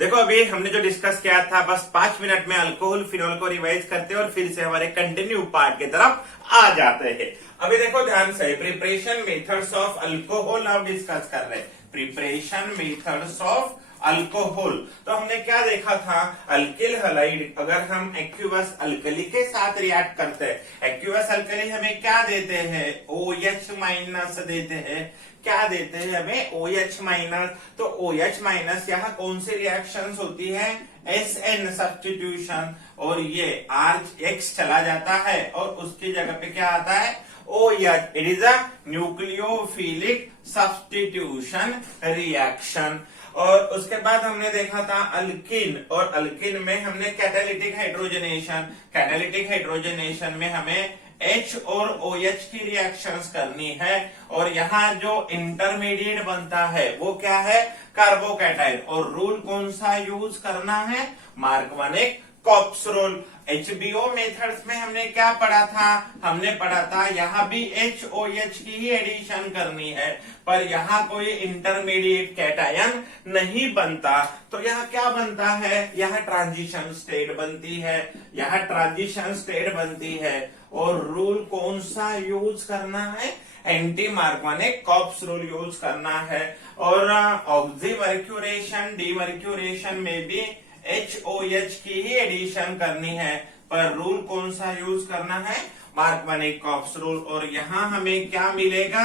देखो अभी हमने जो डिस्कस किया था बस 5 मिनट में अल्कोहल फिनॉल को रिवाइज करते हैं और फिर से हमारे कंटिन्यू पार्ट की तरफ आ जाते हैं। अभी देखो ध्यान से, प्रिपरेशन मेथड्स ऑफ अल्कोहल हम डिस्कस कर रहे हैं। प्रिपरेशन मेथड्स ऑफ अल्कोहल, तो हमने क्या देखा था, अल्किल हलाइड अगर हम एक्वियस अल्कली के साथ रिएक्ट करते हैं, एक्वियस अल्कली हमें क्या देते हैं, OH माइनस देते हैं। क्या देते हैं हमें, OH माइनस। तो OH माइनस यहाँ कौन सी रिएक्शंस होती है, SN सब्स्टिट्यूशन, और ये RH चला जाता है और उसकी जगह पे क्या आता है, OH। It is a nucleophilic substitution reaction. और उसके बाद हमने देखा था अल्किन, और अल्किन में हमने कैटालिटिक हाइड्रोजनेशन, कैटालिटिक हाइड्रोजनेशन में हमें H और OH की रिएक्शंस करनी है, और यहाँ जो इंटरमीडिएट बनता है वो क्या है, कार्बोकैटायन। और रूल कौन सा यूज करना है, मार्कवानिक कॉप्स रूल। HBO मेथड्स में हमने क्या पढ़ा था, हमने पढ़ा था यहाँ भी HOH की ही एडिशन करनी है, पर यहाँ कोई इंटरमीडिएट कैटायन नहीं बनता। तो यहाँ क्या बनता है, यहाँ ट्रांजिशन स्टेट बनती है, यहाँ ट्रांजिशन स्टेट बनती है। और रूल कौन सा यूज करना है, एंटी मार्कवानिक कॉप्स रूल यूज करना है। और ऑक्सीमर्क्यूरेशन डीमर्क्यूरेशन में भी HOH की ही एडिशन करनी है, पर रूल कौन सा यूज करना है, मार्कवानिक कॉप्स रूल। और यहाँ हमें क्या मिलेगा,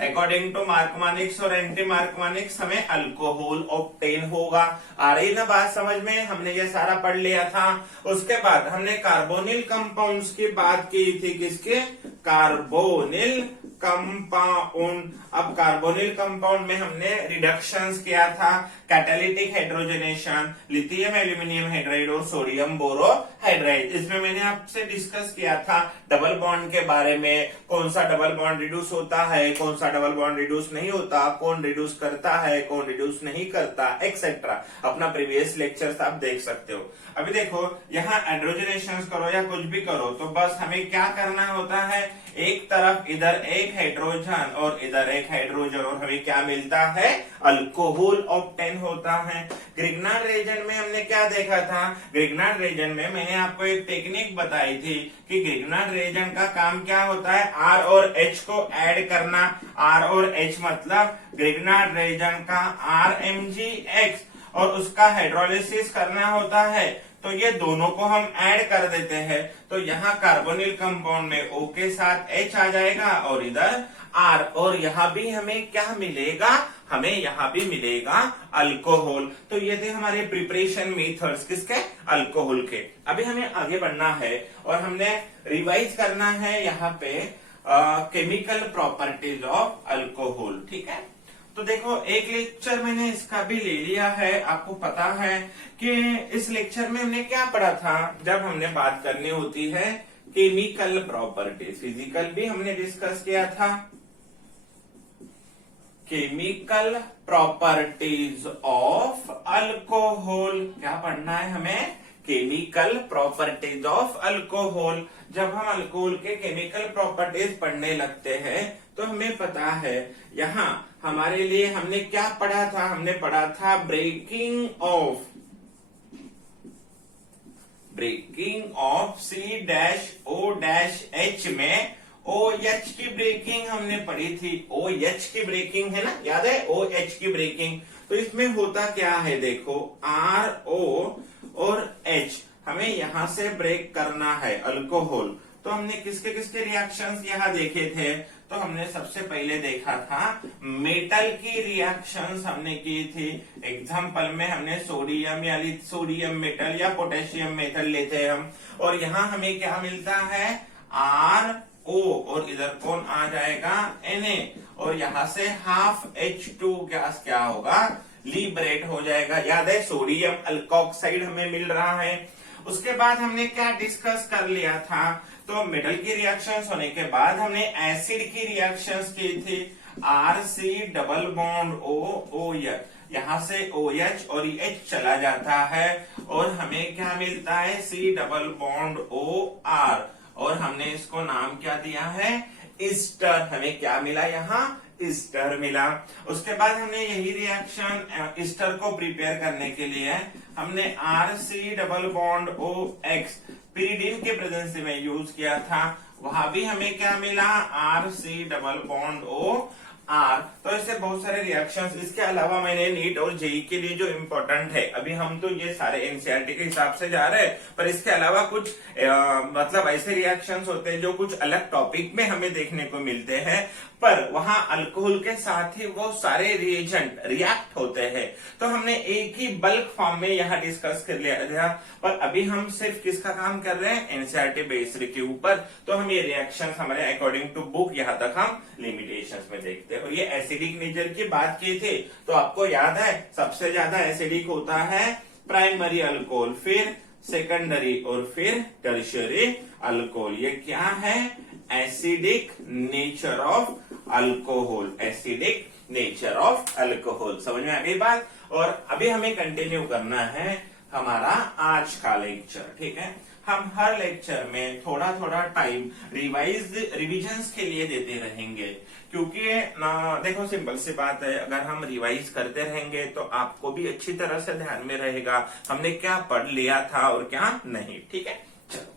अकॉर्डिंग टू मार्कवानिक्स और एंटी मार्कवानिक्स हमें अल्कोहल ऑब्टेन होगा। आ रही ना बात समझ में, हमने ये सारा पढ़ लिया था। उसके बाद हमने कार्बोनिल कंपाउंड्स की बात की थी, किसके, कार्बोनिल कंपाउंड। अब कार्बोनिल कंपाउंड में हमने रिडक्शंस किया था, catalytic hydrogenation, lithium aluminium hydride और सोडियम बोरोहाइड्राइड। इसमें मैंने आपसे डिस्कस किया था डबल बॉन्ड के बारे में, कौन सा डबल बॉन्ड रिड्यूस होता है, कौन सा डबल बॉन्ड रिड्यूस नहीं होता, कौन रिड्यूस करता है, कौन रिड्यूस नहीं करता, एक्सेट्रा। अपना प्रीवियस लेक्चर्स आप देख सकते हो। अभी देखो यहाँ हाइड्रोजनेशन करो या कुछ भी करो, तो बस हमें क्या करना होता है, एक तरफ इधर एक हाइड्रोजन और इधर एक हाइड्रोजन, और हमें क्या मिलता है, अल्कोहल ऑब्टेन होता है। ग्रिग्नार्ड रिएजेंट में हमने क्या देखा था, ग्रिग्नार्ड रिएजेंट में मैंने आपको एक टेक्निक बताई थी कि ग्रिग्नार्ड रिएजेंट का काम क्या होता है, R और H को ऐड करना। R और H मतलब ग्रिग्नार्ड रिएजेंट का RMgX, और उसका हाइड्रोलिसिस करना होता है। तो ये दोनों को हम ऐड कर देते हैं, तो यहाँ कार्बोनिल कंपाउंड में O के साथ H आ जाएगा और इधर R, और यहाँ भी हमें क्या मिलेगा, हमें यहाँ भी मिलेगा अल्कोहल। तो ये थे हमारे प्रिपरेशन मेथड्स, किसके, अल्कोहल के। अभी हमें आगे बढ़ना है और हमने रिवाइज करना है यहाँ पे केमिकल प्रॉपर्टीज ऑफ अल्कोहल, ठीक है। तो देखो एक लेक्चर मैंने इसका भी ले लिया है, आपको पता है कि इस लेक्चर में हमने क्या पढ़ा था, जब हमने बात करनी होती है केमिकल प्रॉपर्टीज, फिजिकल भी हमने डिस्कस किया था। केमिकल प्रॉपर्टीज ऑफ अल्कोहल, क्या पढ़ना है हमें, केमिकल प्रॉपर्टीज ऑफ अल्कोहल। जब हम अल्कोहल के केमिकल प्रॉपर्टीज पढ़ने लगते हैं तो हमें पता है यहाँ हमारे लिए हमने क्या पढ़ा था, हमने पढ़ा था ब्रेकिंग ऑफ C-O-H में OH की ब्रेकिंग हमने पढ़ी थी। OH की ब्रेकिंग है ना, याद है, OH की ब्रेकिंग। तो इसमें होता क्या है, देखो RO और H हमें यहां से ब्रेक करना है अल्कोहल। तो हमने किसके किसके रिएक्शंस यहाँ देखे थे, तो हमने सबसे पहले देखा था मेटल की रिएक्शंस हमने की थी। एग्जाम्पल में हमने सोडियम या सोडियम मेटल या पोटेशियम मेटल लेते हैं हम, और यहाँ हमें क्या मिलता है, RO, और इधर कौन आ जाएगा, Na, और यहाँ से हाफ H2 गैस क्या होगा, लिबरेट हो जाएगा। याद है, सोडियम अल्कोक्साइड हमें मिल रहा है। उसके बाद हमने क्या डिस्कस कर लिया था, तो मेटल की रिएक्शंस होने के बाद हमने एसिड की रिएक्शंस की थी, RC डबल बॉन्ड OH, यहाँ से OH और H चला जाता है और हमें क्या मिलता है, C डबल बॉन्ड OR, और हमने इसको नाम क्या दिया है, ईस्टर। हमें क्या मिला यहाँ, ईस्टर मिला। उसके बाद हमने यही रिएक्शन ईस्टर को प्रिपेयर करने के लिए हमने RC double bond OX pyridine के प्रेजेंस में यूज किया था। वहां भी हमें क्या मिला, RC डबल बॉन्ड OR। तो ऐसे बहुत सारे रिएक्शंस, इसके अलावा मैंने नीट और जेई के लिए जो इम्पोर्टेंट है, अभी हम तो ये सारे एनसीईआरटी के हिसाब से जा रहे हैं, पर इसके अलावा कुछ मतलब ऐसे रिएक्शंस होते हैं जो कुछ अलग टॉपिक में हमें देखने को मिलते हैं, पर वहां अल्कोहल के साथ ही वो सारे रिएजेंट रिएक्ट होते हैं। तो हमने एक ही बल्क फॉर्म में यहाँ डिस्कस कर लिया था, पर अभी हम सिर्फ किसका काम कर रहे हैं, एनसीईआरटी बेस्ड के ऊपर। तो हम ये रिएक्शंस हमारे अकॉर्डिंग टू बुक यहाँ तक हम लिमिटेशंस में देखते हैं। और ये एसिडिक नेचर की बात की थी, तो आपको याद है सबसे ज्यादा एसिडिक होता है प्राइमरी अल्कोहल, फिर सेकेंडरी और फिर टर्शियरी अल्कोहल। ये क्या है, acidic nature of alcohol, acidic nature of alcohol. समझ में आ गई बात। और अभी हमें कंटिन्यू करना है हमारा आज का लेक्चर, ठीक है। हम हर लेक्चर में थोड़ा थोड़ा टाइम रिविजन्स के लिए देते रहेंगे, क्योंकि देखो सिंपल सी बात है, अगर हम रिवाइज करते रहेंगे तो आपको भी अच्छी तरह से ध्यान में रहेगा हमने क्या पढ़ लिया था और क्या नहीं, ठीक है। चलो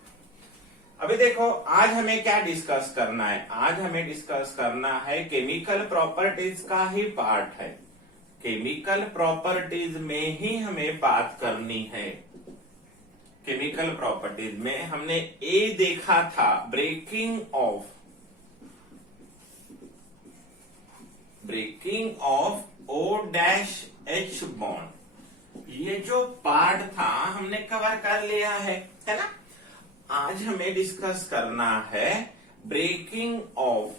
अभी देखो आज हमें क्या डिस्कस करना है, आज हमें डिस्कस करना है केमिकल प्रॉपर्टीज का ही पार्ट है, केमिकल प्रॉपर्टीज में ही हमें बात करनी है। केमिकल प्रॉपर्टीज में हमने ए देखा था, ब्रेकिंग ऑफ OH बॉन्ड। ये जो पार्ट था हमने कवर कर लिया है ना। आज हमें डिस्कस करना है ब्रेकिंग ऑफ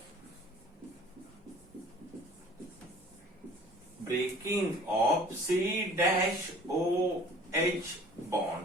C-OH बॉन्ड।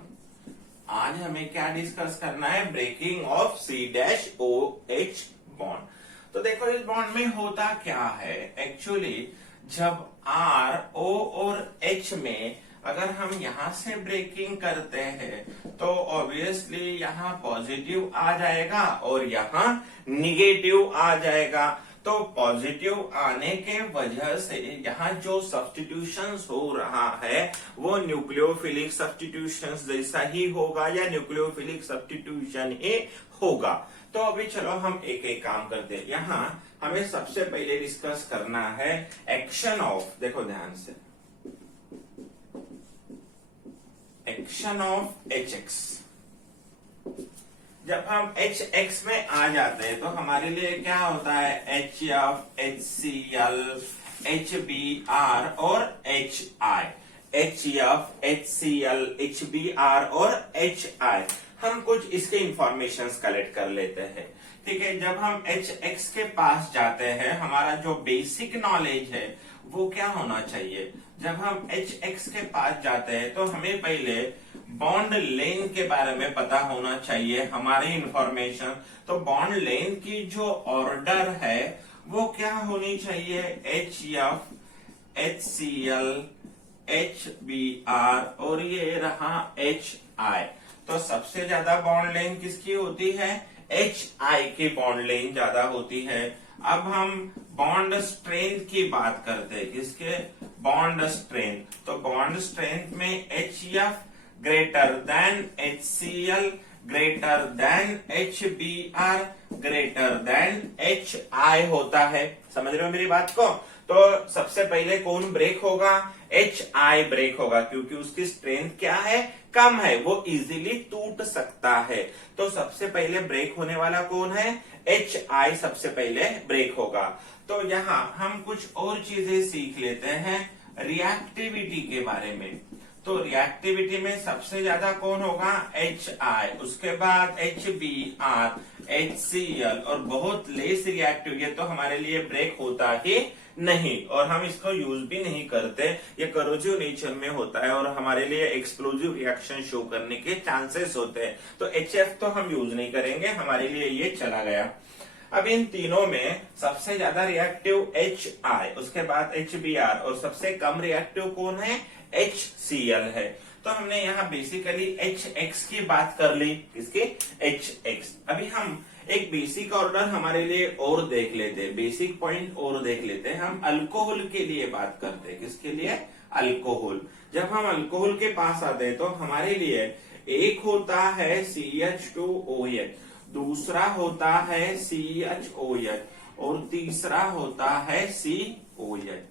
आज हमें क्या डिस्कस करना है, ब्रेकिंग ऑफ C-OH बॉन्ड। तो देखो इस बॉन्ड में होता क्या है, एक्चुअली जब R, O और H में अगर हम यहां से ब्रेकिंग करते हैं तो ऑब्वियसली यहाँ पॉजिटिव आ जाएगा और यहाँ निगेटिव आ जाएगा। तो पॉजिटिव आने के वजह से यहाँ जो सब्स्टिट्यूशंस हो रहा है वो न्यूक्लियोफिलिक सब्स्टिट्यूशंस जैसा ही होगा या न्यूक्लियोफिलिक सब्स्टिट्यूशन ही होगा। तो अभी चलो हम एक एक काम करते हैं। यहाँ हमें सबसे पहले डिस्कस करना है एक्शन ऑफ, देखो ध्यान से, एक्शन ऑफ HX। जब हम HX में आ जाते हैं तो हमारे लिए क्या होता है, HF, HCl, HBr और HI। HF, HCl, HBr और HI हम कुछ इसके इंफॉर्मेशंस कलेक्ट कर लेते हैं, ठीक है। जब हम HX के पास जाते हैं हमारा जो बेसिक नॉलेज है वो क्या होना चाहिए, जब हम HX के पास जाते हैं तो हमें पहले बॉन्ड लेंथ के बारे में पता होना चाहिए, हमारी इंफॉर्मेशन। तो बॉन्ड लेंथ की जो ऑर्डर है वो क्या होनी चाहिए, HF, HCl, HBr और ये रहा HI। तो सबसे ज्यादा बॉन्ड लेंथ किसकी होती है, HI की बॉन्ड लेंथ ज्यादा होती है। अब हम बॉन्ड स्ट्रेंथ की बात करते हैं, किसके, बॉन्ड स्ट्रेंथ। तो बॉन्ड स्ट्रेंथ में HF greater than HCl greater than HBr greater than HI होता है। समझ रहे हो मेरी बात को। तो सबसे पहले कौन ब्रेक होगा, HI ब्रेक होगा, क्योंकि उसकी स्ट्रेंथ क्या है, कम है, वो इजीली टूट सकता है। तो सबसे पहले ब्रेक होने वाला कौन है, HI सबसे पहले ब्रेक होगा। तो यहाँ हम कुछ और चीजें सीख लेते हैं रिएक्टिविटी के बारे में। तो रिएक्टिविटी में सबसे ज्यादा कौन होगा, HI, उसके बाद HBr, HCl और बहुत लेस रिएक्टिव, ये तो हमारे लिए ब्रेक होता ही नहीं और हम इसको यूज भी नहीं करते, ये करोजिव नेचर में होता है और हमारे लिए एक्सप्लोजिव रिएक्शन शो करने के चांसेस होते हैं। तो HF तो हम यूज नहीं करेंगे, हमारे लिए ये चला गया। अब इन तीनों में सबसे ज्यादा रिएक्टिव HI, उसके बाद HBr और सबसे कम रिएक्टिव कौन है, HCl है। तो हमने यहाँ बेसिकली HX की बात कर ली। किसकी? HX। अभी हम एक बेसिक ऑर्डर हमारे लिए और देख लेते हैं, बेसिक पॉइंट और देख लेते हैं। हम अल्कोहल के लिए बात करते हैं। किसके लिए? अल्कोहल। जब हम अल्कोहल के पास आते हैं तो हमारे लिए एक होता है CH2OH, दूसरा होता है CHOH और तीसरा होता है COH।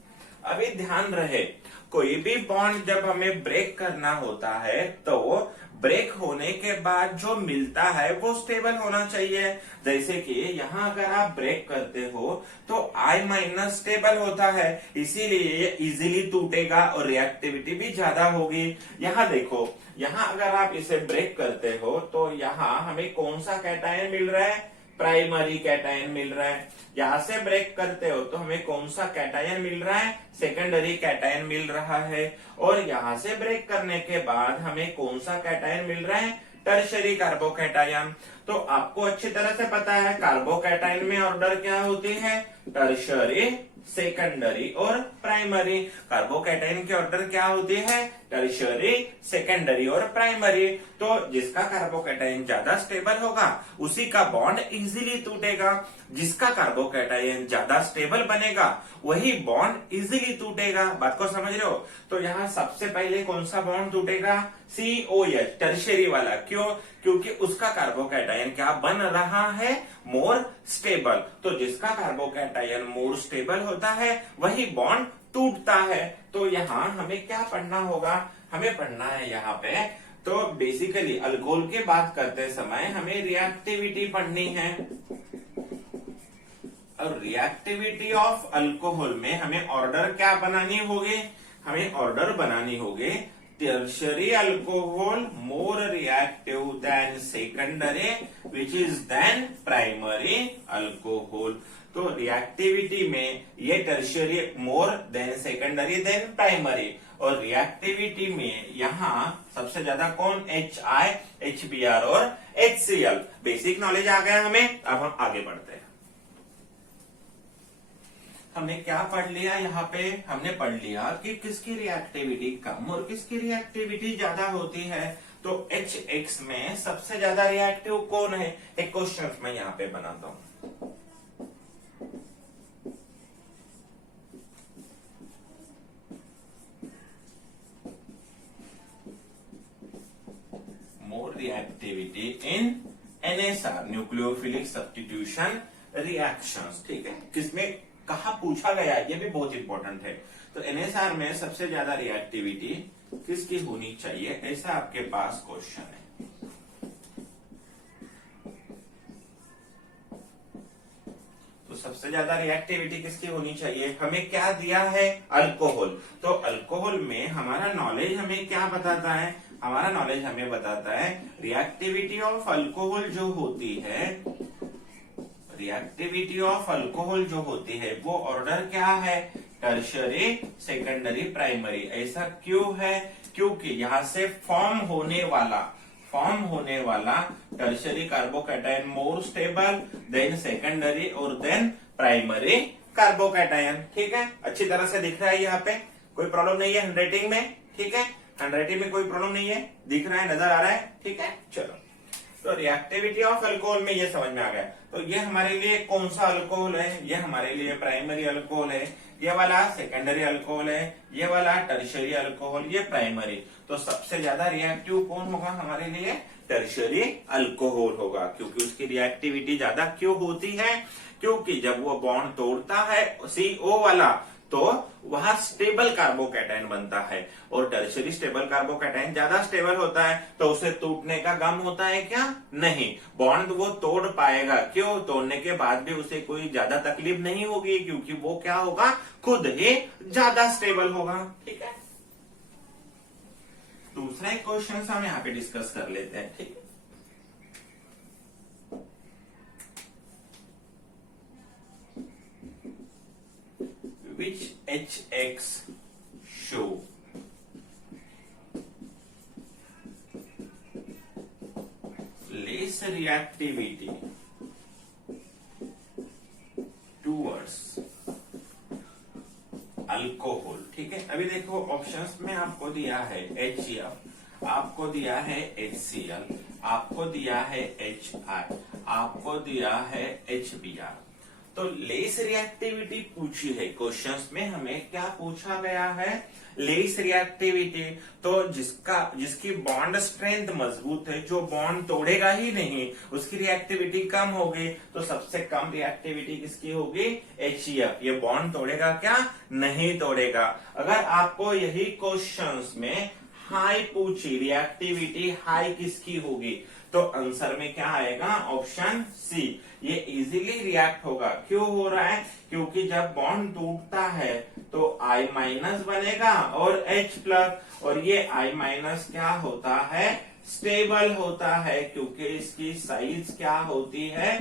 अभी ध्यान रहे, कोई भी बॉन्ड जब हमें ब्रेक करना होता है तो ब्रेक होने के बाद जो मिलता है वो स्टेबल होना चाहिए। जैसे कि यहाँ अगर आप ब्रेक करते हो तो I- स्टेबल होता है, इसीलिए ये इजीली टूटेगा और रिएक्टिविटी भी ज्यादा होगी। यहाँ देखो, यहाँ अगर आप इसे ब्रेक करते हो तो यहाँ हमें कौन सा कैटायन मिल रहा है? प्राइमरी कैटायन मिल रहा है। यहां से ब्रेक करते हो तो हमें कौन सा कैटायन मिल रहा है? सेकेंडरी कैटायन मिल रहा है। और यहां से ब्रेक करने के बाद हमें कौन सा कैटायन मिल रहा है? Tertiary carbocation. तो आपको अच्छी तरह से पता है कार्बोकैटायन में ऑर्डर क्या होती है? टर्शरी, सेकेंडरी और प्राइमरी। कार्बोकैटायन की ऑर्डर क्या होती है? टर्शरी, सेकेंडरी और प्राइमरी। तो जिसका कार्बोकैटायन ज्यादा स्टेबल होगा उसी का बॉन्ड इजीली टूटेगा, जिसका कार्बोकैटायन ज्यादा स्टेबल बनेगा वही बॉन्ड इजीली टूटेगा। बात को समझ रहे हो? तो यहाँ सबसे पहले कौन सा बॉन्ड टूटेगा? COH, टर्शरी वाला। क्यों? क्योंकि उसका कार्बोकैटायन क्या बन रहा है? More stable. तो जिसका कार्बोकैटायन मोर स्टेबल होता है वही बॉन्ड टूटता है। तो यहाँ हमें क्या पढ़ना होगा? हमें पढ़ना है यहाँ पे, तो बेसिकली अल्कोहल की बात करते समय हमें रिएक्टिविटी पढ़नी है। और रिएक्टिविटी ऑफ अल्कोहल में हमें ऑर्डर क्या बनानी होगी? हमें ऑर्डर बनानी होगी tertiary alcohol more reactive than secondary which is than primary alcohol. तो रिएक्टिविटी में ये tertiary more than secondary than primary, और रिएक्टिविटी में यहाँ सबसे ज्यादा कौन? HI, HBr और HCl। बेसिक नॉलेज आ गया हमें। अब हम आगे बढ़ते हैं। हमने क्या पढ़ लिया? यहाँ पे हमने पढ़ लिया कि किसकी रिएक्टिविटी कम और किसकी रिएक्टिविटी ज्यादा होती है। तो HX में सबसे ज्यादा रिएक्टिव कौन है? एक क्वेश्चन मैं यहाँ पे बनाता हूं। मोर रिएक्टिविटी इन NSR, न्यूक्लियोफिलिक सब्स्टिट्यूशन रिएक्शंस। ठीक है, किसमें कहा पूछा गया है, ये भी बहुत इंपॉर्टेंट है। तो NSR में सबसे ज्यादा रिएक्टिविटी किसकी होनी चाहिए, ऐसा आपके पास क्वेश्चन है। तो सबसे ज्यादा रिएक्टिविटी किसकी होनी चाहिए? हमें क्या दिया है? अल्कोहल। तो अल्कोहल में हमारा नॉलेज हमें क्या बताता है? हमारा नॉलेज हमें बताता है रिएक्टिविटी ऑफ अल्कोहल जो होती है, रिएक्टिविटी ऑफ अल्कोहल जो होती है वो ऑर्डर क्या है? Tertiary, secondary, primary. ऐसा क्यों है? क्योंकि यहाँ से फॉर्म होने वाला tertiary carbocation more stable then secondary और देन प्राइमरी कार्बोकैटायन। ठीक है, अच्छी तरह से दिख रहा है यहाँ पे, कोई प्रॉब्लम नहीं है हैंडराइटिंग में। ठीक है, हैंडराइटिंग में कोई प्रॉब्लम नहीं है, दिख रहा है, नजर आ रहा है। ठीक है, चलो। तो रिएक्टिविटी ऑफ अल्कोहल में ये समझ में आ गया। तो ये हमारे लिए कौन सा अल्कोहल है? ये हमारे लिए प्राइमरी अल्कोहल है, ये वाला सेकेंडरी अल्कोहल है, ये वाला टर्शरी अल्कोहल, ये प्राइमरी। तो सबसे ज्यादा रिएक्टिव कौन होगा हमारे लिए? टर्शरी अल्कोहल होगा, क्योंकि उसकी रिएक्टिविटी ज्यादा क्यों होती है? क्योंकि जब वो बॉन्ड तोड़ता है CO वाला तो वहां स्टेबल कार्बोकैटायन बनता है, और टर्शरी स्टेबल कार्बोकैटायन ज्यादा स्टेबल होता है, तो उसे टूटने का गम होता है क्या? नहीं, बॉन्ड वो तोड़ पाएगा। क्यों? तोड़ने के बाद भी उसे कोई ज्यादा तकलीफ नहीं होगी, क्योंकि वो क्या होगा? खुद ही ज्यादा स्टेबल होगा। ठीक है, दूसरा एक क्वेश्चन हम यहाँ पे डिस्कस कर लेते हैं। ठीक है, which HX show less reactivity towards alcohol. ठीक है, अभी देखो ऑप्शंस में आपको दिया है HCl, आपको दिया है HCl, आपको दिया है HI, आपको दिया है HBr। तो लेस रिएक्टिविटी पूछी है क्वेश्चंस में, हमें क्या पूछा गया है, लेस रिएक्टिविटी। तो जिसकी बॉन्ड स्ट्रेंथ मजबूत है, जो बॉन्ड तोड़ेगा ही नहीं, उसकी रिएक्टिविटी कम होगी। तो सबसे कम रिएक्टिविटी किसकी होगी, HCl। ये बॉन्ड तोड़ेगा क्या, नहीं तोड़ेगा। अगर आपको यही क्वेश्चंस में हाई पूछी, रिएक्टिविटी हाई किसकी होगी, तो आंसर में क्या आएगा, ऑप्शन सी। ये इजीली रिएक्ट होगा। क्यों हो रहा है, क्योंकि जब बॉन्ड टूटता है तो I माइनस बनेगा और H प्लस, और ये I माइनस क्या होता है, स्टेबल होता है, क्योंकि इसकी साइज क्या होती है,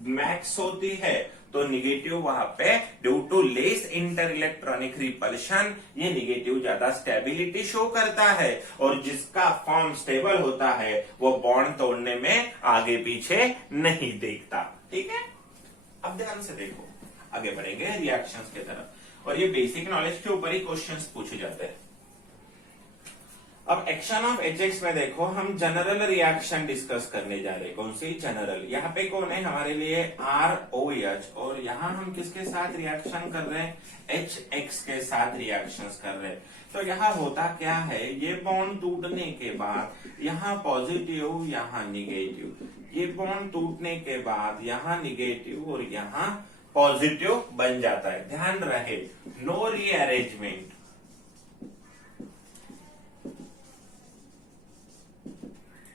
मैक्स होती है। तो निगेटिव वहां पे due to less inter electronic repulsion, ये निगेटिव ज्यादा स्टेबिलिटी शो करता है, और जिसका फॉर्म स्टेबल होता है वो बॉन्ड तोड़ने में आगे पीछे नहीं देखता। ठीक है, अब ध्यान से देखो, आगे बढ़ेंगे रिएक्शंस की तरफ, और ये बेसिक नॉलेज के ऊपर ही क्वेश्चंस पूछे जाते हैं। अब एक्शन ऑफ HX में देखो, हम जनरल रिएक्शन डिस्कस करने जा रहे हैं। कौन सी, जनरल। यहाँ पे कौन है हमारे लिए, ROH, और यहाँ हम किसके साथ रिएक्शन कर रहे हैं, HX के साथ रिएक्शंस कर रहे हैं। तो यहाँ होता क्या है, ये बॉन्ड टूटने के बाद यहाँ पॉजिटिव, यहाँ निगेटिव, ये बॉन्ड टूटने के बाद यहाँ निगेटिव और यहाँ पॉजिटिव बन जाता है। ध्यान रहे, नो रीअरेंजमेंट,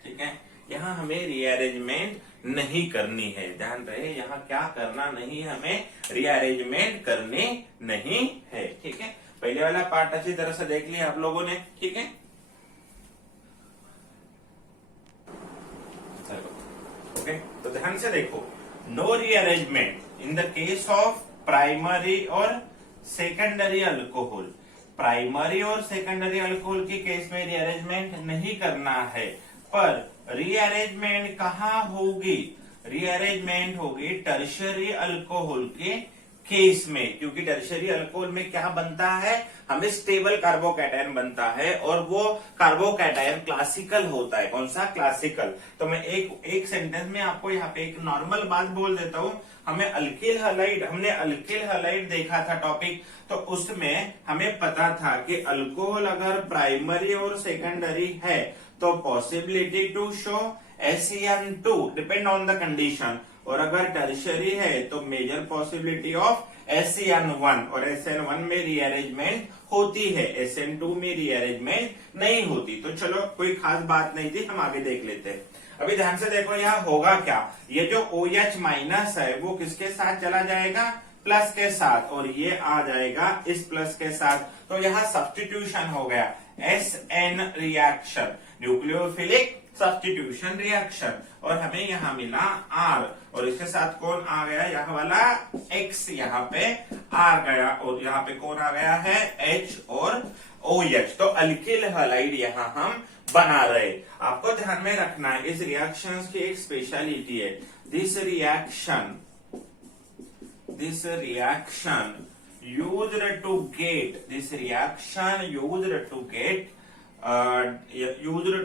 ठीक है, यहाँ हमें रीअरेंजमेंट नहीं करनी है। ध्यान रहे, यहाँ क्या करना नहीं, हमें रीअरेंजमेंट करनी नहीं है। ठीक है, पहले वाला पार्ट अच्छी तरह से देख लिया आप लोगों ने। ठीक है, ओके, तो ध्यान से देखो, no rearrangement in the case of primary और सेकेंडरी अल्कोहल। प्राइमरी और सेकेंडरी अल्कोहल के केस में रीअरेंजमेंट नहीं करना है, पर रीअरेंजमेंट कहाँ होगी, रीअरेंजमेंट होगी टर्शियरी अल्कोहल के केस में, क्योंकि टर्शियरी अल्कोहल में क्या बनता है, हमें स्टेबल कार्बोकैटायन बनता है, और वो कार्बोकैटायन क्लासिकल होता है। कौन सा, क्लासिकल। तो मैं एक सेंटेंस में आपको यहाँ पे एक नॉर्मल बात बोल देता हूँ। हमने अल्किल हैलाइड देखा था टॉपिक, तो उसमें हमें पता था कि अल्कोहल अगर प्राइमरी और सेकेंडरी है तो possibility to show SN2 depend on the condition, और अगर टर्शियरी है तो मेजर पॉसिबिलिटी ऑफ SN1, और SN1 में रीअरेंजमेंट होती है, SN2 में रीअरेंजमेंट नहीं होती। तो चलो, कोई खास बात नहीं थी, हम आगे देख लेते हैं। अभी ध्यान से देखो, यहाँ होगा क्या, ये जो OH माइनस है वो किसके साथ चला जाएगा, प्लस के साथ, और ये आ जाएगा इस प्लस के साथ। तो यहाँ सब्स्टिट्यूशन हो गया, SN reaction, nucleophilic substitution reaction, और हमें यहाँ मिला R, और इसके साथ कौन आ गया, यहाँ वाला X यहाँ पे आ गया, और यहाँ पे कौन आ गया है, H और OH। तो अल्किल हैलाइड यहाँ हम बना रहे। आपको ध्यान में रखना है, इस रिएक्शन की एक स्पेशलिटी है, this reaction used to get, this reaction used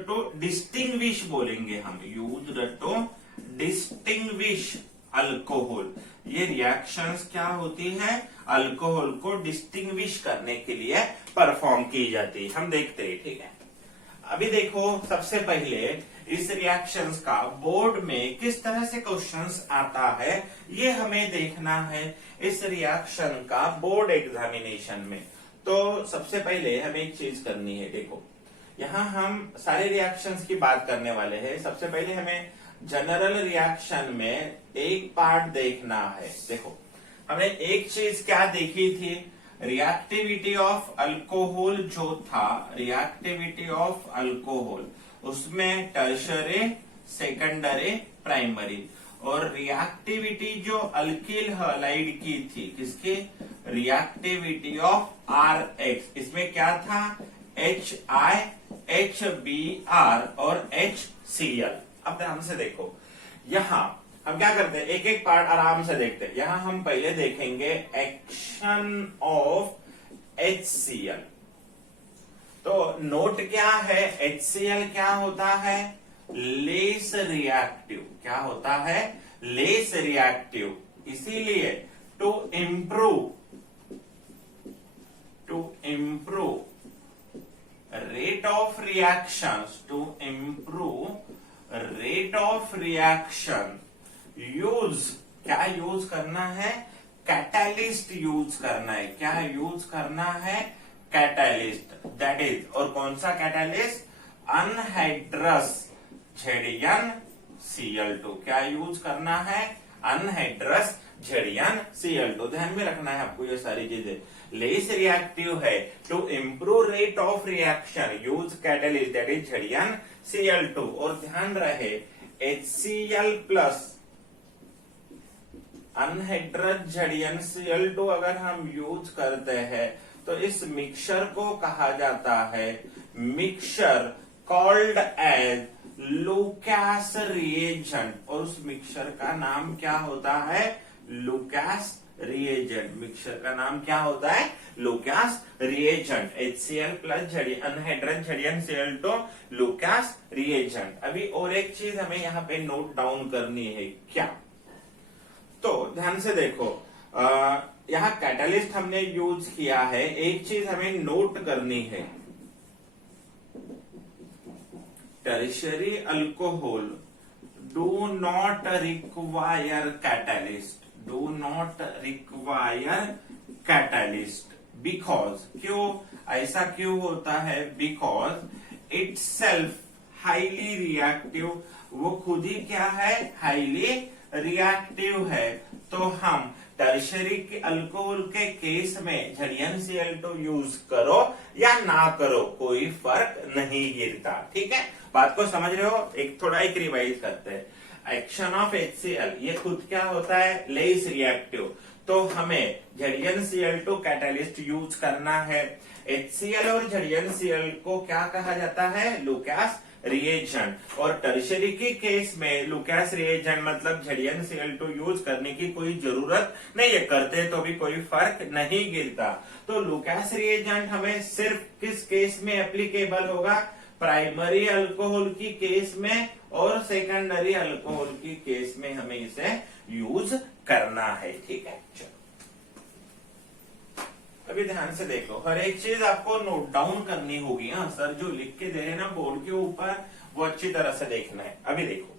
to distinguish, बोलेंगे हम, used to distinguish अल्कोहल। ये रिएक्शंस क्या होती है, अल्कोहल को डिस्टिंग्विश करने के लिए परफॉर्म की जाती है। हम देखते हैं। ठीक है, अभी देखो, सबसे पहले इस रिएक्शंस का बोर्ड में किस तरह से क्वेश्चंस आता है ये हमें देखना है, इस रिएक्शन का बोर्ड एग्जामिनेशन में। तो सबसे पहले हमें एक चीज करनी है, देखो यहाँ हम सारे रिएक्शंस की बात करने वाले हैं। सबसे पहले हमें जनरल रिएक्शन में एक पार्ट देखना है। देखो, हमने एक चीज क्या देखी थी, रिएक्टिविटी ऑफ अल्कोहल जो था, रिएक्टिविटी ऑफ अल्कोहल, उसमें टर्शियरी, सेकेंडरी, प्राइमरी, और रिएक्टिविटी जो अल्किल हैलाइड की थी, किसकी, रिएक्टिविटी ऑफ RX, इसमें क्या था, HI, HBr और HCl। अब ध्यान से देखो, यहाँ हम क्या करते हैं, एक एक पार्ट आराम से देखते हैं। यहाँ हम पहले देखेंगे एक्शन ऑफ HCl। तो नोट क्या है, HCl क्या होता है, लेस रिएक्टिव। क्या होता है, लेस रिएक्टिव। इसीलिए to improve rate of reactions, to improve rate of reaction, use, क्या यूज करना है, कैटालिस्ट यूज करना है। क्या यूज करना है, कैटालिस्ट, दैट इज, और कौन सा कैटालिस्ट, अनहाइड्रस ZnCl2। क्या यूज करना है, अनहाइड्रस ZnCl2। ध्यान में रखना है आपको ये सारी चीजें। लेस रिएक्टिव है, to improve rate of reaction use catalyst that is ZnCl2। और ध्यान रहे HCl प्लस अनहाइड्रस ZnCl2 अगर हम यूज करते हैं तो इस मिक्सचर को कहा जाता है mixture called as Lucas reagent. और उस मिक्सचर का नाम क्या होता है, लुकास रिएजेंट। मिक्सचर का नाम क्या होता है, Lucas reagent. HCl plus anhydrous ZnCl2 Lucas reagent. अभी और एक चीज हमें यहाँ पे नोट डाउन करनी है, क्या, तो ध्यान से देखो, यहाँ कैटालिस्ट हमने यूज किया है। एक चीज हमें नोट करनी है, tertiary alcohol do not require catalyst, do not require catalyst because, क्यों ऐसा क्यों होता है, because it's self highly reactive. वो खुद ही क्या है, हाईली रिएक्टिव है। तो हम टर्शियरी के अल्कोहल के केस में ZnCl2 यूज करो या ना करो, कोई फर्क नहीं गिरता। ठीक है, बात को समझ रहे हो। एक थोड़ा एक रिवाइज करते हैं। एक्शन ऑफ HCl, ये खुद क्या होता है, लेस रिएक्टिव। तो हमें ZnCl2 कैटालिस्ट यूज करना है। HCl और ZnCl को क्या कहा जाता है, लुकास रिएजेंट। और टर्शियरी के केस में लुकास रिएजेंट मतलब ZnCl2 यूज करने की कोई जरूरत नहीं है, करते तो भी कोई फर्क नहीं गिरता। तो लुकास रिएजेंट हमें सिर्फ किस केस में एप्लीकेबल होगा, प्राइमरी अल्कोहल की केस में और सेकेंडरी अल्कोहल की केस में हमें इसे यूज करना है। ठीक है, चलो अभी ध्यान से देखो, हर एक चीज आपको नोट डाउन करनी होगी। हाँ सर, जो लिख के दे रहे हैं ना बोर्ड के ऊपर, वो अच्छी तरह से देखना है। अभी देखो,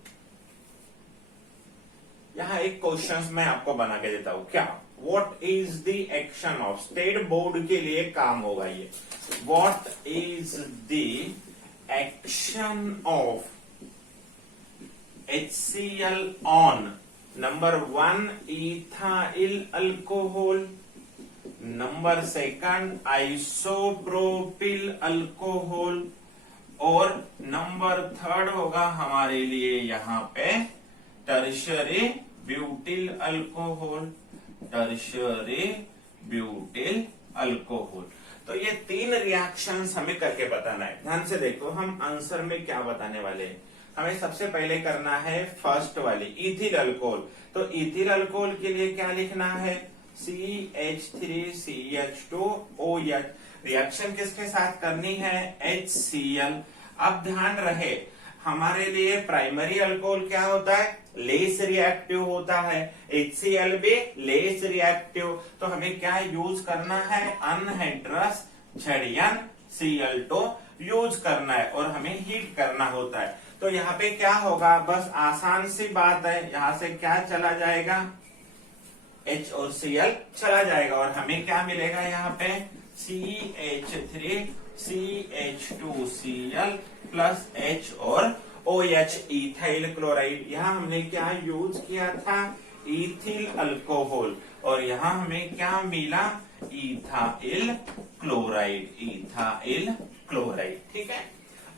यहाँ एक क्वेश्चन मैं आपको बना के देता हूं, क्या, what is the action of, state board के लिए काम होगा ये, what is the action of HCl on number 1 ethyl alcohol, number 2 isopropyl alcohol, और नंबर 3 होगा हमारे लिए यहाँ पे tertiary butyl alcohol, tertiary butyl alcohol. तो ये 3 रिएक्शंस हमें करके बताना है। ध्यान से देखो, हम आंसर में क्या बताने वाले हैं। हमें सबसे पहले करना है फर्स्ट वाली इथिल अल्कोहल। तो इथिल अल्कोहल के लिए क्या लिखना है, CH3CH2OH। रिएक्शन किसके साथ करनी है, HCl। अब ध्यान रहे, हमारे लिए प्राइमरी अल्कोहल क्या होता है, लेस रिएक्टिव होता है। HCl भी लेस रिएक्टिव। तो हमें क्या यूज करना है, अनहाइड्रस ZnCl2 यूज करना है और हमें हीट करना होता है। तो यहाँ पे क्या होगा, बस आसान सी बात है, यहाँ से क्या चला जाएगा, H और Cl चला जाएगा और हमें क्या मिलेगा यहाँ पे, CH3CH2Cl प्लस H और OH इथाइल क्लोराइड। यहाँ हमने क्या यूज किया था, इथिल अल्कोहल, और यहाँ हमें क्या मिला, इथाइल क्लोराइड, इथाइल क्लोराइड। ठीक है,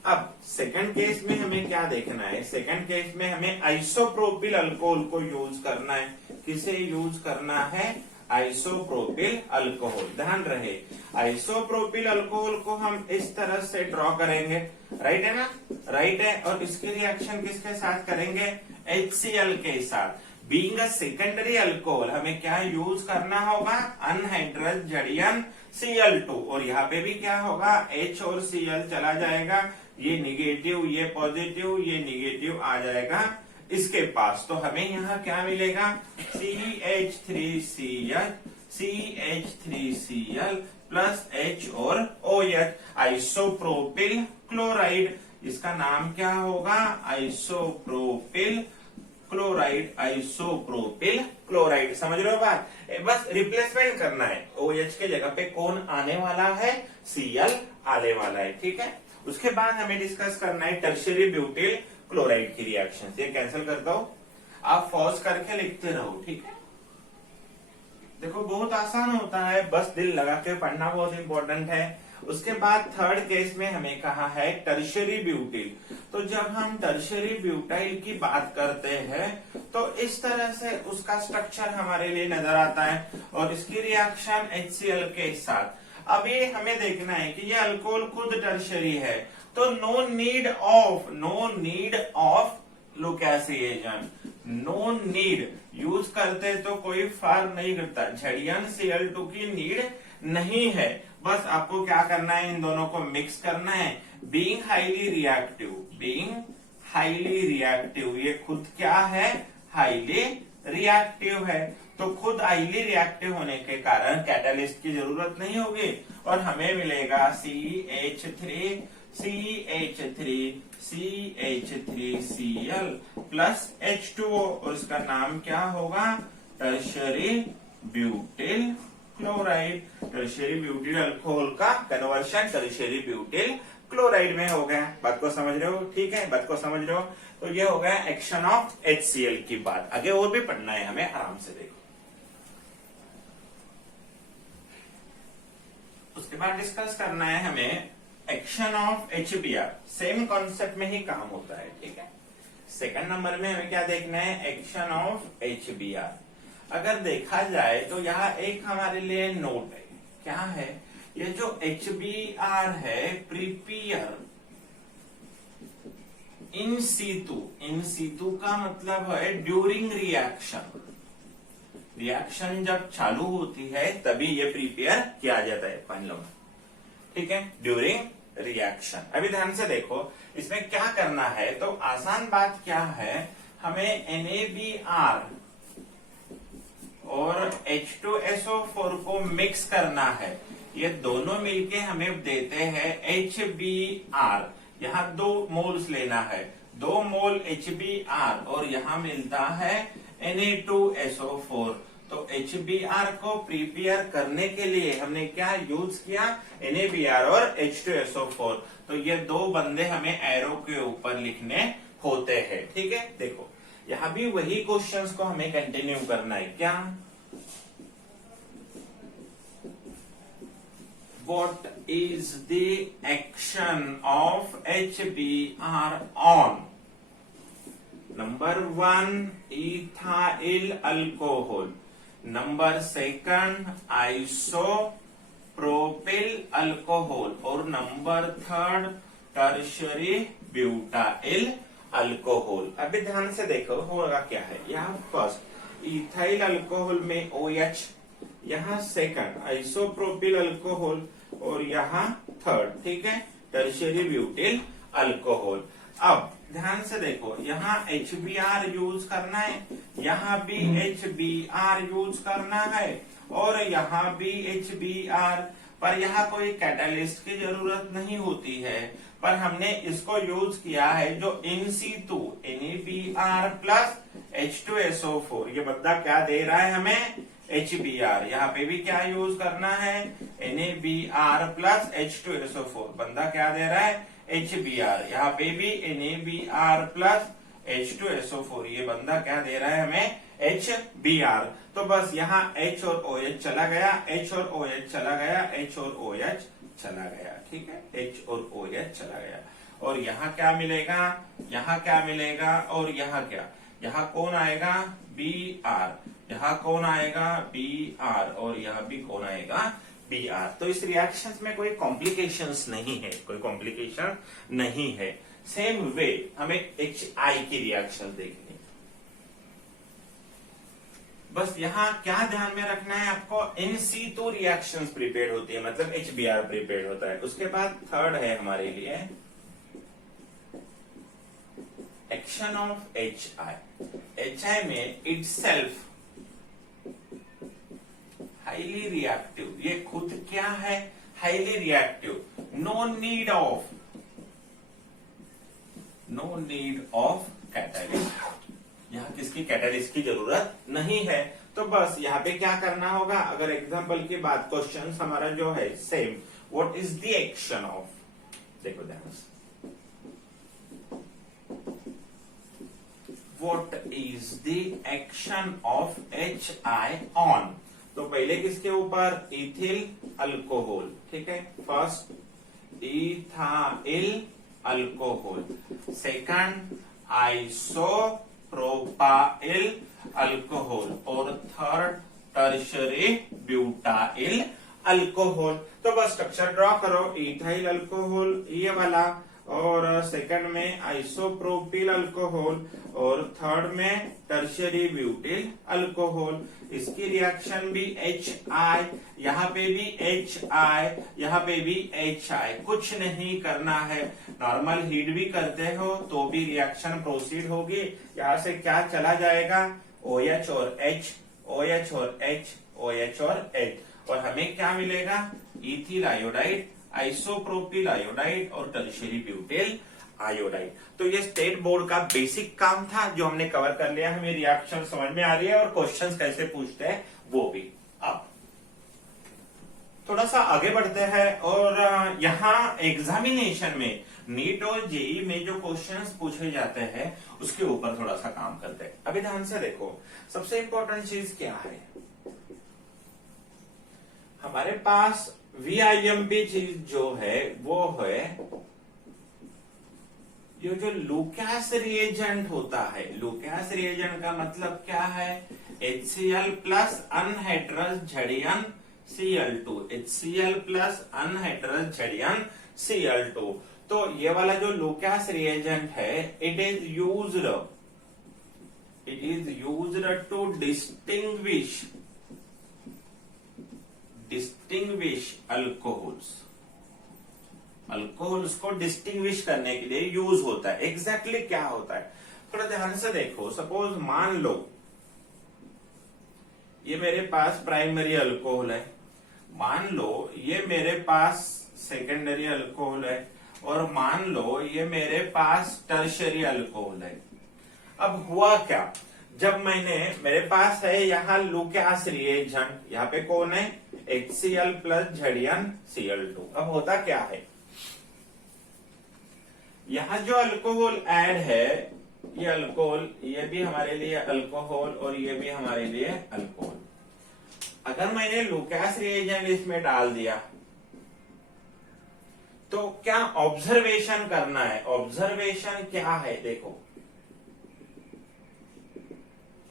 अब सेकंड केस में हमें क्या देखना है, सेकंड केस में हमें आइसोप्रोपिल अल्कोहल को यूज करना है। किसे यूज करना है, आइसोप्रोपिल अल्कोहल। ध्यान रहे, आइसोप्रोपिल अल्कोहल को हम इस तरह से ड्रॉ करेंगे, राइट है ना, राइट है। और इसकी रिएक्शन किसके साथ करेंगे, HCl के साथ। बीइंग अ सेकेंडरी अल्कोहल हमें क्या यूज करना होगा, अनहाइड्रस जड़ियन Cl2, और यहाँ पे भी क्या होगा, H और Cl चला जाएगा, ये निगेटिव ये पॉजिटिव ये निगेटिव आ जाएगा इसके पास, तो हमें यहाँ क्या मिलेगा, CH3Cl प्लस H और OH, आइसोप्रोपिल क्लोराइड, इसका नाम क्या होगा, आइसोप्रोपिल क्लोराइड, आइसोप्रोपिल क्लोराइड। समझ रहे हो बात, बस रिप्लेसमेंट करना है, OH के जगह पे कौन आने वाला है, Cl आने वाला है, ठीक है। उसके बाद हमें डिस्कस करना है टर्शियरी ब्यूटिल क्लोराइड की रिएक्शन। ये कैंसिल करता हूं, आप पॉज करके लिखते रहो, ठीक है। देखो बहुत आसान होता है, बस दिल लगा के पढ़ना बहुत इंपॉर्टेंट है। उसके बाद थर्ड केस में हमें कहा है टर्शियरी ब्यूटिल, तो जब हम टर्शियरी ब्यूटाइल की बात करते हैं तो इस तरह से उसका स्ट्रक्चर हमारे लिए नजर आता है और इसकी रिएक्शन HCl के साथ। अब ये हमें देखना है कि ये अल्कोहल खुद टर्शियरी है, तो no need of lucasation, no need use करते तो कोई फर्क नहीं करता, झड़ियन Cl2 की नीड नहीं है, बस आपको क्या करना है, इन दोनों को मिक्स करना है। बीइंग हाईली रिएक्टिव, ये खुद क्या है, हाईली रिएक्टिव है, तो खुद हाईली रिएक्टिव होने के कारण कैटालिस्ट की जरूरत नहीं होगी और हमें मिलेगा CH3Cl प्लस H2O, और इसका नाम क्या होगा, tertiary butyl chloride. Tertiary butyl alcohol का कन्वर्शन टर्शियरी ब्यूटिल क्लोराइड में हो गया। बात को समझ रहे हो, ठीक है, बात को समझ रहे हो। तो ये हो गया एक्शन ऑफ HCl की बात। आगे और भी पढ़ना है हमें, आराम से देखो। उसके बाद डिस्कस करना है हमें action of HBr, same concept में ही काम होता है, ठीक है। सेकंड नंबर में हमें क्या देखना है, एक्शन ऑफ HBr। अगर देखा जाए तो यहाँ एक हमारे लिए नोट है, क्या है, ये जो HBr है, प्रिपेयर इन सीतु का मतलब है ड्यूरिंग रिएक्शन जब चालू होती है तभी ये प्रिपेयर किया जाता है पानी में, ठीक है, ड्यूरिंग रिएक्शन। अभी ध्यान से देखो इसमें क्या करना है, तो आसान बात क्या है, हमें NaBr और H2SO4 को मिक्स करना है, ये दोनों मिलके हमें देते हैं HBr। यहाँ 2 मोल्स लेना है, 2 मोल HBr और यहाँ मिलता है Na2SO4। तो HBr को प्रिपेयर करने के लिए हमने क्या यूज किया, NaBr और H2SO4। तो ये 2 बंदे हमें एरो के ऊपर लिखने होते हैं, ठीक है। देखो यहाँ भी वही क्वेश्चंस को हमें कंटिन्यू करना है, क्या, what is the action of HBr on number 1 ethyl alcohol, number 2 isopropyl alcohol और number 3 tertiary butyl alcohol। अभी ध्यान से देखो होगा क्या है, यहाँ फर्स्ट इथाइल अल्कोहल में OH, यहाँ सेकंड आइसोप्रोपिल अल्कोहल और यहाँ थर्ड, ठीक है, टर्शियरी ब्यूटिल अल्कोहल। अब ध्यान से देखो यहाँ HBr यूज करना है, यहाँ भी HBr यूज करना है और यहाँ भी HBr, पर यहाँ कोई कैटालिस्ट की जरूरत नहीं होती है, पर हमने इसको यूज किया है जो इन सीतु NaBr प्लस H2SO4, ये बंदा क्या दे रहा है हमें, HBr। यहाँ पे भी क्या यूज करना है, NaBr प्लस H2SO4, बंदा क्या दे रहा है, HBr। यहाँ पे भी NaBr प्लस H2SO4, ये बंदा क्या दे रहा है हमें, HBr। तो बस यहाँ H और OH चला गया, H और OH चला गया, H और OH चला गया, ठीक है, H और OH चला गया। और यहाँ क्या मिलेगा, यहाँ क्या मिलेगा और यहाँ क्या, यहाँ कौन आएगा, Br, यहाँ कौन आएगा, Br और यहाँ भी कौन आएगा, Br। तो इस रिएक्शन में कोई कॉम्प्लिकेशंस नहीं है, कोई कॉम्प्लिकेशन नहीं है। सेम वे हमें HI की रिएक्शन देखनी, बस यहाँ क्या ध्यान में रखना है आपको, इन सीटू रिएक्शंस प्रिपेयर होती है, मतलब HBr प्रिपेयर होता है। उसके बाद थर्ड है हमारे लिए एक्शन ऑफ HI। HI में इटसेल्फ हाईली रिएक्टिव, ये खुद क्या है, highly reactive. No need of catalyst, यहाँ किसकी कैटालिस्ट की जरूरत नहीं है। तो बस यहाँ पे क्या करना होगा, अगर एग्जाम्पल की बात, क्वेश्चन हमारा जो है same, what is the action of, देखो ध्यान से, what is the action of HI on, तो पहले किसके ऊपर, इथिल अल्कोहल, ठीक है, first ethyl alcohol, second isopropyl alcohol और थर्ड टर्शरी ब्यूटाइल अल्कोहल। तो बस स्ट्रक्चर ड्रॉ करो, इथाइल अल्कोहल ये वाला, और सेकंड में आइसोप्रोपिल अल्कोहल और थर्ड में टर्शरी ब्यूटिल अल्कोहल। इसकी रिएक्शन भी HI, यहाँ पे भी HI, यहाँ पे भी HI, कुछ नहीं करना है। नॉर्मल हीट भी करते हो तो भी रिएक्शन प्रोसीड होगी। यहाँ से क्या चला जाएगा, OH और H, OH और H, OH और H, और हमें क्या मिलेगा, इथिल आयोडाइड, आइसोप्रोपिल आयोडाइड और टर्शरी ब्यूटिल आयोडाइड। तो ये स्टेट बोर्ड का बेसिक काम था जो हमने कवर कर लिया। हमें रिएक्शन समझ में आ रही है और क्वेश्चंस कैसे पूछते हैं वो भी। अब थोड़ा सा आगे बढ़ते हैं और यहाँ एग्जामिनेशन में, नीट और जेई में जो क्वेश्चंस पूछे जाते हैं उसके ऊपर थोड़ा सा काम करते हैं। अभी ध्यान से देखो, सबसे इंपॉर्टेंट चीज क्या है, हमारे पास VIMP चीज जो है वो है ये जो लुकास रिएजेंट होता है। लुकास रिएजेंट का मतलब क्या है, HCl प्लस अनहाइड्रस झड़ियन Cl2, HCl प्लस अनहाइड्रस झड़ियन Cl2। तो ये वाला जो लुकास रिएजेंट है, it is used to distinguish alcohols को डिस्टिंग्विश करने के लिए यूज होता है। एग्जैक्टली क्या होता है, थोड़ा ध्यान से देखो। सपोज मान लो ये मेरे पास प्राइमरी अल्कोहल है, मान लो ये मेरे पास सेकेंडरी अल्कोहल है, और मान लो ये मेरे पास टर्शरी अल्कोहल है। अब हुआ क्या, जब मेरे पास है यहाँ लुकास रिएजेंट, यहाँ पे कौन है, HCl प्लस झड़ियन Cl2। अब होता क्या है, यहाँ जो अल्कोहल ऐड है, ये अल्कोहल, ये भी हमारे लिए अल्कोहल और ये भी हमारे लिए अल्कोहल। अगर मैंने लुकास रिएजेंट इसमें डाल दिया तो क्या ऑब्जर्वेशन करना है, ऑब्जर्वेशन क्या है, देखो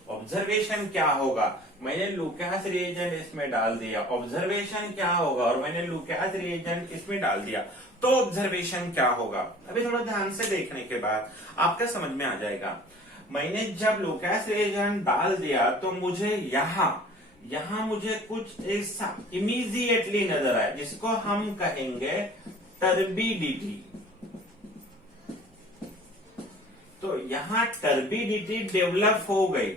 ऑब्जर्वेशन क्या होगा, मैंने लुकास रिएजेंट इसमें डाल दिया, ऑब्जर्वेशन क्या होगा, और मैंने लुकास रिएजेंट इसमें डाल दिया तो ऑब्जर्वेशन क्या होगा। अभी थोड़ा ध्यान से देखने के बाद आपका समझ में आ जाएगा। मैंने जब लुकास रिएजेंट डाल दिया तो मुझे यहाँ मुझे कुछ ऐसा इमीडिएटली नजर आया जिसको हम कहेंगे टर्बिडिटी। तो यहाँ टर्बिडिटी डेवलप हो गई,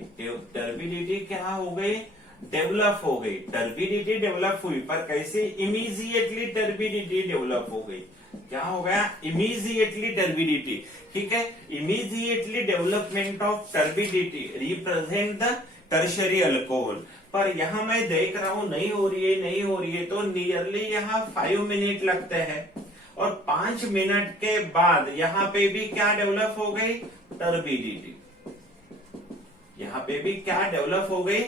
टर्बिडिटी क्या हो गई, डेवलप हो गई, टर्बिडिटी डेवलप हुई, पर कैसे, इमीडिएटली टर्बिडिटी डेवलप हो गई। क्या हो गया, इमीडिएटली टर्बिडिटी, ठीक है, immediately development of turbidity represent the tertiary alcohol. पर यहाँ मैं देख रहा हूं नहीं हो रही है, तो नियरली यहाँ 5 मिनट लगते हैं, और 5 मिनट के बाद यहाँ पे भी क्या डेवलप हो गई, टर्बिडिटी। यहाँ पे भी क्या डेवलप हो गई,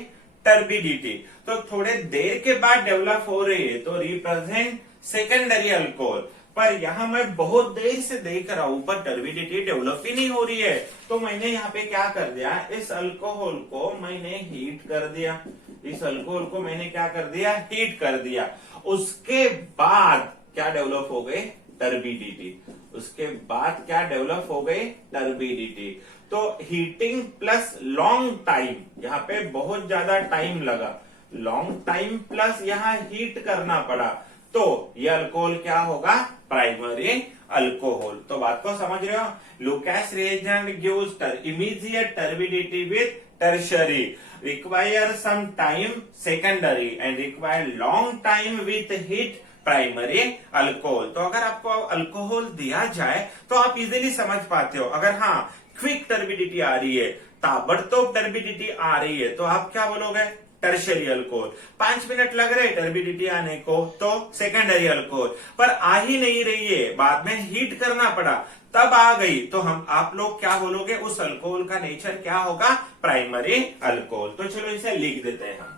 टर्बिडिटी। तो थोड़े देर के बाद डेवलप हो रही है तो रिप्रेजेंट सेकेंडरी अल्कोहल। पर यहाँ मैं बहुत देर से देख रहा हूं पर टर्बिडिटी डेवलप ही नहीं हो रही है, तो मैंने यहाँ पे क्या कर दिया, इस अल्कोहल को मैंने हीट कर दिया, इस अल्कोहल को मैंने क्या कर दिया, हीट कर दिया। उसके बाद क्या डेवलप हो गई, टर्बिडिटी। उसके बाद क्या डेवलप हो गई, टर्बिडिटी। तो हीटिंग प्लस लॉन्ग टाइम, यहाँ पे बहुत ज्यादा टाइम लगा, लॉन्ग टाइम प्लस यहाँ हीट करना पड़ा, तो ये अल्कोहल क्या होगा, प्राइमरी अल्कोहल। तो बात को समझ रहे हो, Lucas reagent gives immediate turbidity with tertiary, require some time secondary and require long time with heat primary alcohol. तो अगर आपको अल्कोहल दिया जाए तो आप इजीली समझ पाते हो। अगर हाँ क्विक टर्बिडिटी आ रही है, ताबड़तोड़ टर्बिडिटी आ रही है, तो आप क्या बोलोगे, टर्शरी अल्कोहल। 5 मिनट लग रहे टर्बिडिटी आने को, तो सेकेंडरी अल्कोहल। पर आ ही नहीं रही है, बाद में हीट करना पड़ा तब आ गई, तो हम आप लोग क्या बोलोगे, उस अल्कोहल का नेचर क्या होगा, प्राइमरी अल्कोहल। तो चलो इसे लिख देते हैं हम।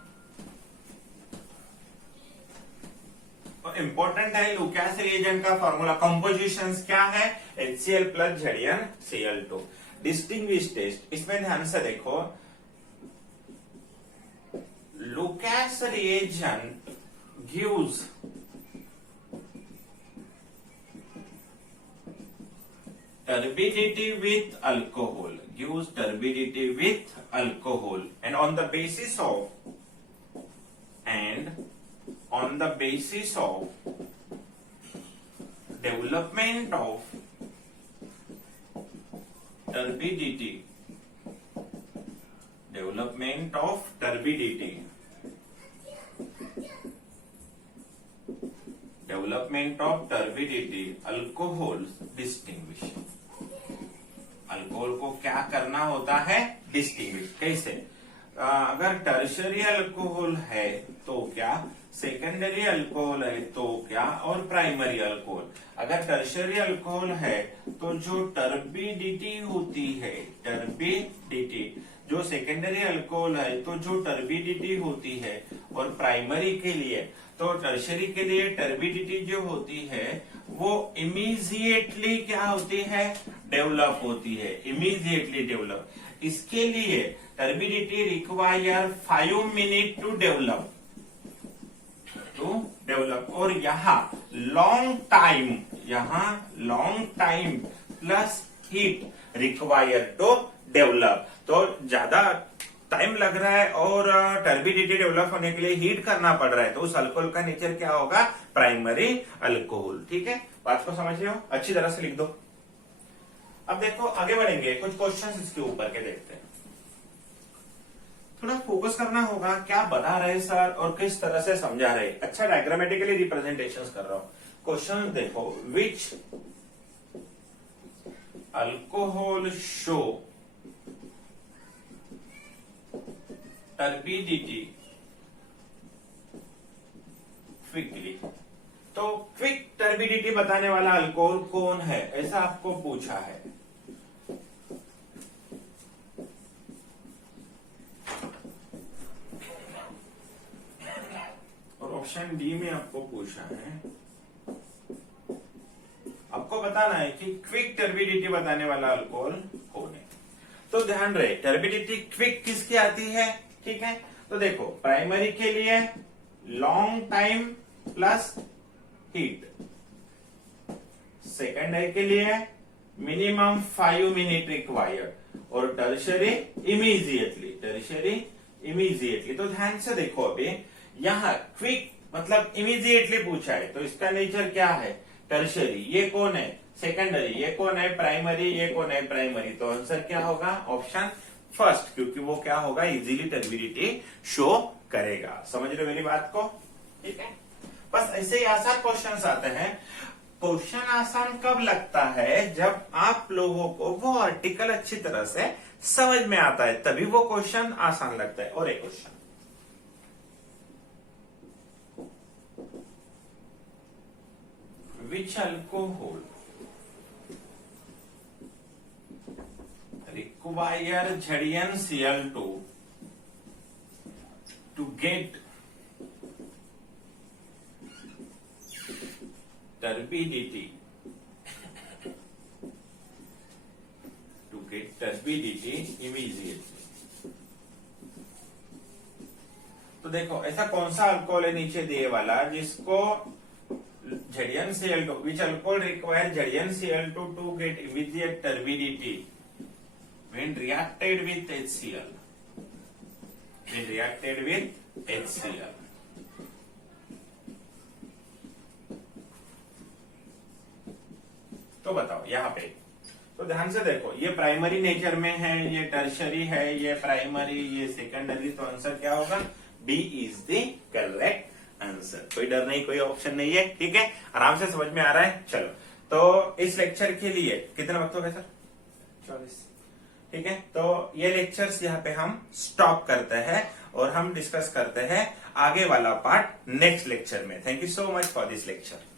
इंपॉर्टेंट है लुकास रिएजेंट का फॉर्मूला, कंपोजिशन क्या है, HCl plus ZnCl2। Distinguish test, इसमें ध्यान से देखो, Lucas reagent gives turbidity with alcohol, gives turbidity with alcohol, and on the basis of development of turbidity, alcohols distinguish। Alcohol को क्या करना होता है, डिस्टिंग्विश। कैसे, अगर टर्शरी अल्कोहल है तो क्या, सेकेंडरी अल्कोहल है तो क्या, और प्राइमरी अल्कोहल। अगर टर्शरी अल्कोहल है तो जो टर्बिडिटी होती है, टर्बिडिटी, जो सेकेंडरी अल्कोहल है तो जो टर्बिडिटी होती है, और प्राइमरी के लिए, तो टर्शरी के लिए टर्बिडिटी जो होती है वो इमीडिएटली क्या होती है, डेवलप होती है, इमीडिएटली डेवलप। इसके लिए turbidity require 5 minute to develop, और यहाँ long time plus heat require to develop. तो ज्यादा टाइम लग रहा है और टर्बिडिटी डेवलप होने के लिए हीट करना पड़ रहा है, तो उस अल्कोहल का नेचर क्या होगा, प्राइमरी अल्कोहल। ठीक है, बात को समझ रहे हो, अच्छी तरह से लिख दो। अब देखो आगे बढ़ेंगे, कुछ क्वेश्चंस इसके ऊपर के देखते हैं। थोड़ा फोकस करना होगा, क्या बता रहे सर और किस तरह से समझा रहे। अच्छा डायग्रामेटिकली रिप्रेजेंटेशन कर रहा हूं। क्वेश्चन देखो, विच अल्कोहल शो टर्बिडिटी क्विकली। तो क्विक टर्बिडिटी बताने वाला अल्कोहल कौन है, ऐसा आपको पूछा है। और ऑप्शन डी में आपको पूछा है, आपको बताना है कि क्विक टर्बिडिटी बताने वाला अल्कोहल कौन है। तो ध्यान रहे, टर्बिडिटी क्विक किसकी आती है, ठीक है। तो देखो प्राइमरी के लिए long time plus heat, secondary के लिए मिनिमम 5 मिनट रिक्वायर्ड, और टर्शरी इमीडिएटली। तो ध्यान से देखो, अभी यहाँ क्विक मतलब इमीडिएटली पूछा है, तो इसका नेचर क्या है, टर्शरी। ये कौन है, सेकेंडरी। ये कौन है, प्राइमरी। ये कौन है, प्राइमरी। तो आंसर क्या होगा, ऑप्शन फर्स्ट, क्योंकि वो क्या होगा, इजीली टर्बिडिटी शो करेगा। समझ रहे हो मेरी बात को, ठीक है। बस ऐसे ही आसान क्वेश्चंस आते हैं। क्वेश्चन आसान कब लगता है, जब आप लोगों को वो आर्टिकल अच्छी तरह से समझ में आता है, तभी वो क्वेश्चन आसान लगता है। और एक question, which alcohol require ZnCl2 to get turbidity immediately। तो देखो ऐसा कौन सा अल्कोहल है नीचे दिए वाला, जिसको ZnCl2, which alcohol require ZnCl2 to get immediate turbidity when reacted with HCl. When reacted with HCl. तो बताओ यहाँ पे, तो ध्यान से देखो, ये प्राइमरी नेचर में है, ये टर्शरी है, ये प्राइमरी, ये सेकेंडरी, तो आंसर क्या होगा? B is the correct answer. कोई डर नहीं, कोई ऑप्शन नहीं है, ठीक है, आराम से समझ में आ रहा है। चलो, तो इस लेक्चर के लिए कितना वक्त हो गया सर? 24। ठीक है, तो ये लेक्चर्स यहाँ पे हम स्टॉप करते हैं और हम डिस्कस करते हैं आगे वाला पार्ट नेक्स्ट लेक्चर में। Thank you so much for this lecture.